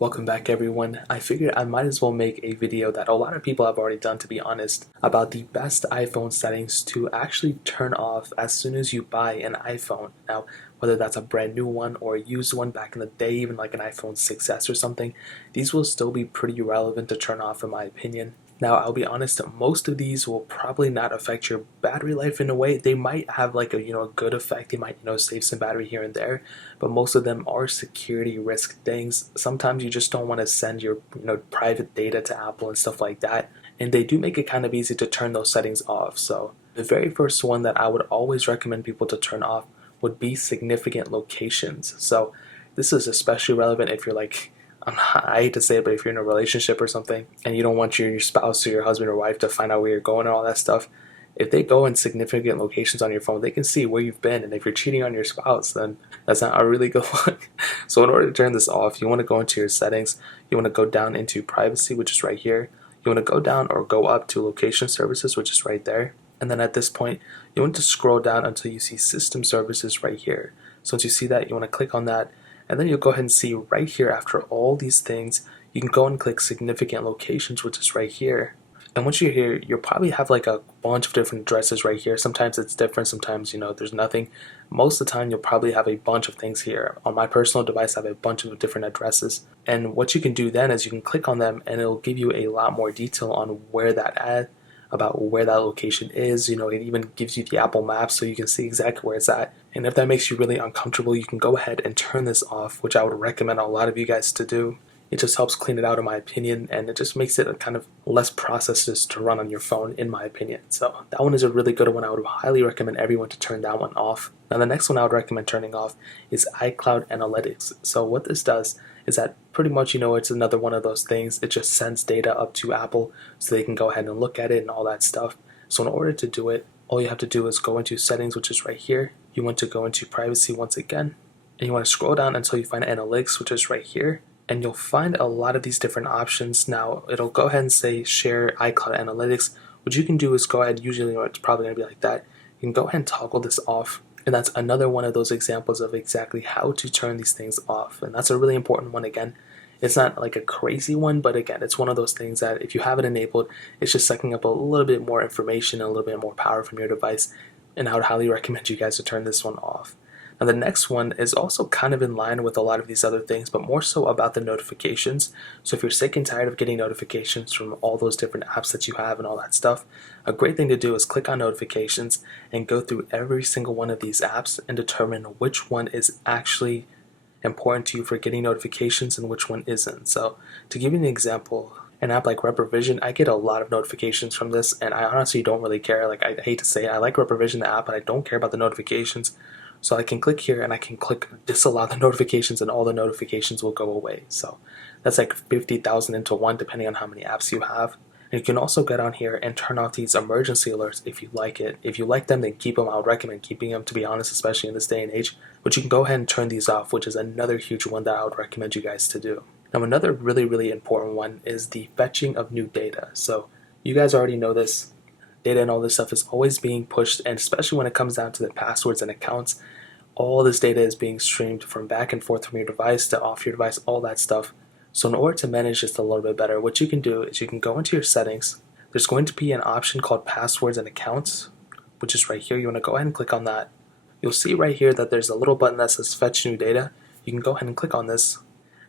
Welcome back everyone. I figured I might as well make a video that a lot of people have already done, to be honest, about the best iPhone settings to actually turn off as soon as you buy an iPhone. Now, whether that's a brand new one or a used one back in the day, even like an iPhone 6S or something, these will still be pretty relevant to turn off in my opinion. Now, I'll be honest, most of these will probably not affect your battery life in a way. They might have like a good effect. They might, save some battery here and there, but most of them are security risk things. Sometimes you just don't want to send your, private data to Apple and stuff like that. And they do make it kind of easy to turn those settings off. So, the very first one that I would always recommend people to turn off would be significant locations. So, this is especially relevant if you're like I hate to say it, but if you're in a relationship or something and you don't want your spouse or your husband or wife to find out where you're going and all that stuff, if they go in significant locations on your phone, they can see where you've been. And if you're cheating on your spouse, then that's not a really good look. So in order to turn this off, you want to go into your settings. You want to go down into privacy, which is right here. You want to go down or go up to location services, which is right there. And then at this point, you want to scroll down until you see system services right here. So once you see that, you want to click on that, and then you'll go ahead and see right here after all these things, you can go and click significant locations, which is right here. And once you're here, you'll probably have like a bunch of different addresses right here. Sometimes it's different, sometimes, there's nothing. Most of the time, you'll probably have a bunch of things here. On my personal device, I have a bunch of different addresses. And what you can do then is you can click on them and it'll give you a lot more detail on where that at, about where that location is. It even gives you the Apple Maps so you can see exactly where it's at. And if that makes you really uncomfortable, you can go ahead and turn this off, which I would recommend a lot of you guys to do. It just helps clean it out in my opinion, and it just makes it a kind of less processes to run on your phone in my opinion. So that one is a really good one. I would highly recommend everyone to turn that one off. Now the next one I would recommend turning off is iCloud Analytics. So what this does is that pretty much, it's another one of those things. It just sends data up to Apple so they can go ahead and look at it and all that stuff. So in order to do it, all you have to do is go into settings, which is right here. You want to go into privacy once again, and you want to scroll down until you find analytics, which is right here. And you'll find a lot of these different options. Now it'll go ahead and say share iCloud Analytics. What you can do is go ahead, usually it's probably going to be like that. You can go ahead and toggle this off. And that's another one of those examples of exactly how to turn these things off. And that's a really important one. Again, it's not like a crazy one, but again, it's one of those things that if you have it enabled, it's just sucking up a little bit more information and a little bit more power from your device. And I would highly recommend you guys to turn this one off. Now the next one is also kind of in line with a lot of these other things, but more so about the notifications. So if you're sick and tired of getting notifications from all those different apps that you have and all that stuff, a great thing to do is click on notifications and go through every single one of these apps and determine which one is actually important to you for getting notifications and which one isn't. So to give you an example, an app like Reprovision, I get a lot of notifications from this, and I honestly don't really care. Like, I hate to say it, I like Reprovision the app, but I don't care about the notifications. So I can click here and I can click disallow the notifications, and all the notifications will go away. So that's like 50,000 into one, depending on how many apps you have. And you can also get on here and turn off these emergency alerts if you like it. If you like them, then keep them. I would recommend keeping them, to be honest, especially in this day and age. But you can go ahead and turn these off, which is another huge one that I would recommend you guys to do. Now another really, really important one is the fetching of new data. So you guys already know this. Data and all this stuff is always being pushed, and especially when it comes down to the passwords and accounts, all this data is being streamed from back and forth from your device to off your device, all that stuff. So in order to manage this a little bit better, what you can do is you can go into your settings. There's going to be an option called passwords and accounts, which is right here. You want to go ahead and click on that. You'll see right here that there's a little button that says fetch new data. You can go ahead and click on this,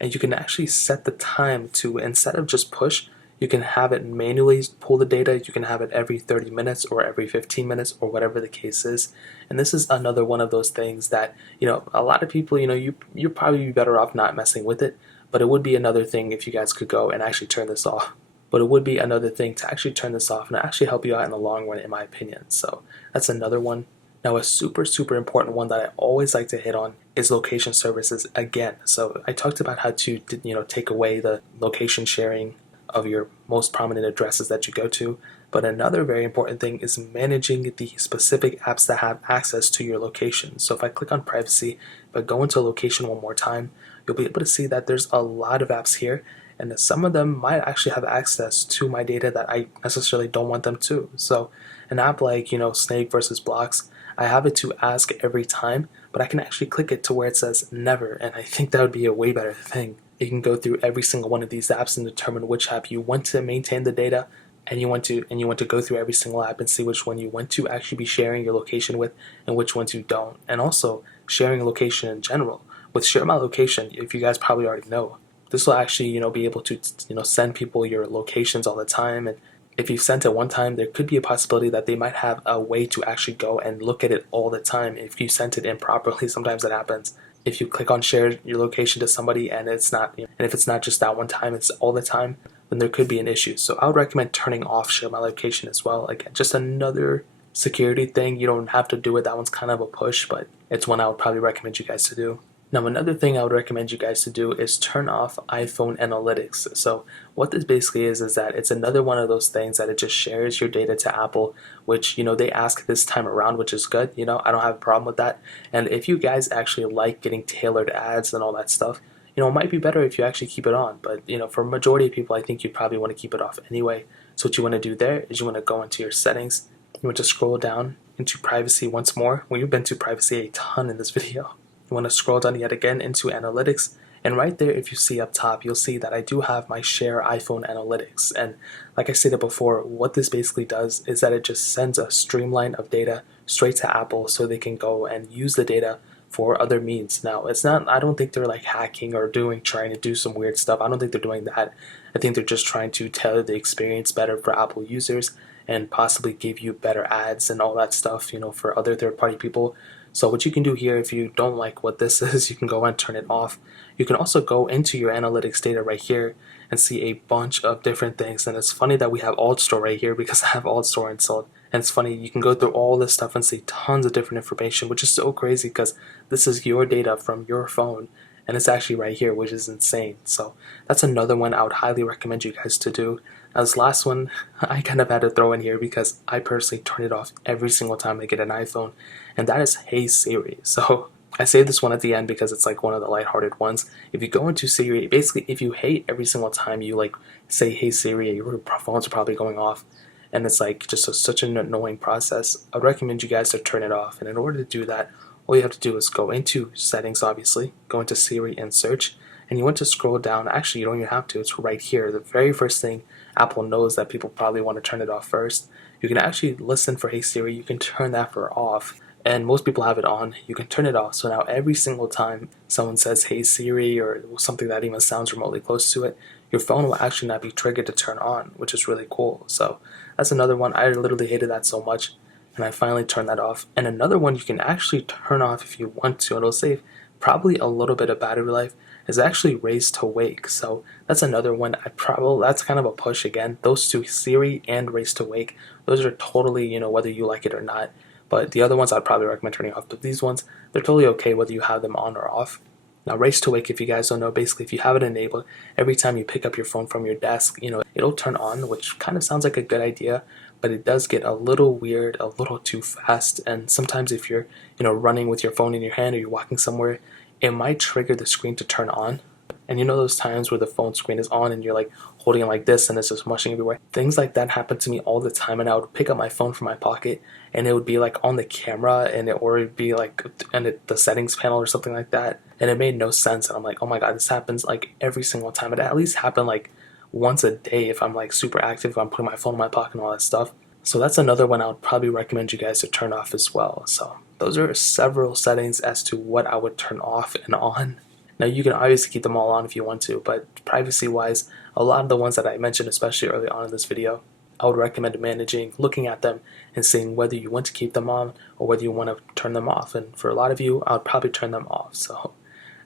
and you can actually set the time to, instead of just push, you can have it manually pull the data. You can have it every 30 minutes or every 15 minutes or whatever the case is. And this is another one of those things that, a lot of people, you'd probably be better off not messing with it. But it would be another thing if you guys could go and actually turn this off. But it would be another thing to actually turn this off and actually help you out in the long run, in my opinion. So that's another one. Now a super, super important one that I always like to hit on is location services again. So I talked about how to, take away the location sharing of your most prominent addresses that you go to. But another very important thing is managing the specific apps that have access to your location. So if I click on privacy, if I go into location one more time, you'll be able to see that there's a lot of apps here, and some of them might actually have access to my data that I necessarily don't want them to. So an app like, Snake versus Blocks, I have it to ask every time, but I can actually click it to where it says never, and I think that would be a way better thing. it can go through every single one of these apps and determine which app you want to maintain the data, and you want to go through every single app and see which one you want to actually be sharing your location with and which ones you don't. And also sharing location in general. With Share My Location, if you guys probably already know, this will actually be able to send people your locations all the time. And if you've sent it one time, there could be a possibility that they might have a way to actually go and look at it all the time if you sent it improperly. Sometimes it happens. If you click on share your location to somebody and it's not, and if it's not just that one time, it's all the time, then there could be an issue. So I would recommend turning off Share My Location as well. Again, just another security thing. You don't have to do it. That one's kind of a push, but it's one I would probably recommend you guys to do. Now, another thing I would recommend you guys to do is turn off iPhone analytics. So what this basically is that it's another one of those things that it just shares your data to Apple, which, they ask this time around, which is good. I don't have a problem with that. And if you guys actually like getting tailored ads and all that stuff, it might be better if you actually keep it on. But, for a majority of people, I think you'd probably want to keep it off anyway. So what you want to do there is you want to go into your settings. You want to scroll down into privacy once more. We've been to privacy a ton in this video. You want to scroll down yet again into analytics, and right there, if you see up top, you'll see that I do have my Share iPhone analytics. And like I stated before, what this basically does is that it just sends a streamline of data straight to Apple so they can go and use the data for other means. Now, it's not, I don't think they're like hacking or trying to do some weird stuff. I don't think they're doing that. I think they're just trying to tailor the experience better for Apple users and possibly give you better ads and all that stuff, for other third-party people. So what you can do here, if you don't like what this is, you can go and turn it off. You can also go into your analytics data right here and see a bunch of different things. And it's funny that we have AltStore right here because I have AltStore installed. And it's funny, you can go through all this stuff and see tons of different information, which is so crazy because this is your data from your phone. And it's actually right here, which is insane. So that's another one I would highly recommend you guys to do. Now, this last one, I kind of had to throw in here because I personally turn it off every single time I get an iPhone, and that is Hey Siri. So I saved this one at the end because it's like one of the lighthearted ones. If you go into Siri, basically if you hate every single time you say Hey Siri, your phones are probably going off, and it's like just such an annoying process, I'd recommend you guys to turn it off. And in order to do that, all you have to do is go into settings, obviously, go into Siri and search, and you want to scroll down. Actually, you don't even have to, it's right here. The very first thing, Apple knows that people probably want to turn it off first. You can actually listen for Hey Siri, you can turn that for off, and most people have it on. You can turn it off, so now every single time someone says Hey Siri or something that even sounds remotely close to it, your phone will actually not be triggered to turn on, which is really cool. So that's another one. I literally hated that so much, and I finally turned that off. And another one you can actually turn off if you want to, and it'll save probably a little bit of battery life, is actually raise to wake. So that's another one. That's kind of a push again. Those two, Siri and raise to wake, those are totally, whether you like it or not. But the other ones I'd probably recommend turning off. But these ones, they're totally okay whether you have them on or off. Now, raise to wake, if you guys don't know, basically if you have it enabled, every time you pick up your phone from your desk, it'll turn on, which kind of sounds like a good idea, but it does get a little weird, a little too fast. And sometimes if you're, running with your phone in your hand or you're walking somewhere, it might trigger the screen to turn on. And those times where the phone screen is on and you're like holding it like this and it's just mushing everywhere. Things like that happen to me all the time, and I would pick up my phone from my pocket and it would be like on the camera, or it'd be like the settings panel or something like that. And it made no sense. And I'm like, oh my God, this happens like every single time. It at least happened like once a day if I'm like super active, if I'm putting my phone in my pocket and all that stuff. So that's another one I would probably recommend you guys to turn off as well. So those are several settings as to what I would turn off and on. Now, you can obviously keep them all on if you want to, but privacy-wise, a lot of the ones that I mentioned, especially early on in this video, I would recommend managing, looking at them, and seeing whether you want to keep them on or whether you want to turn them off. And for a lot of you, I would probably turn them off. So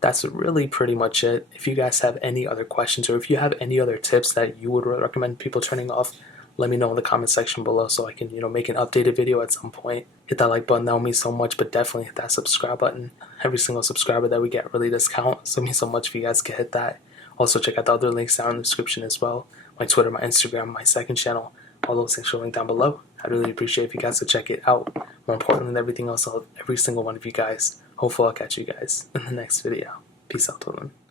that's really pretty much it. If you guys have any other questions, or if you have any other tips that you would recommend people turning off, let me know in the comment section below so I can, make an updated video at some point. Hit that like button, that would mean so much, but definitely hit that subscribe button. Every single subscriber that we get really does count, so it means so much if you guys can hit that. Also, check out the other links down in the description as well. My Twitter, my Instagram, my second channel, all those things are linked down below. I'd really appreciate if you guys would check it out. More important than everything else, I love every single one of you guys. Hopefully I'll catch you guys in the next video. Peace out, everyone.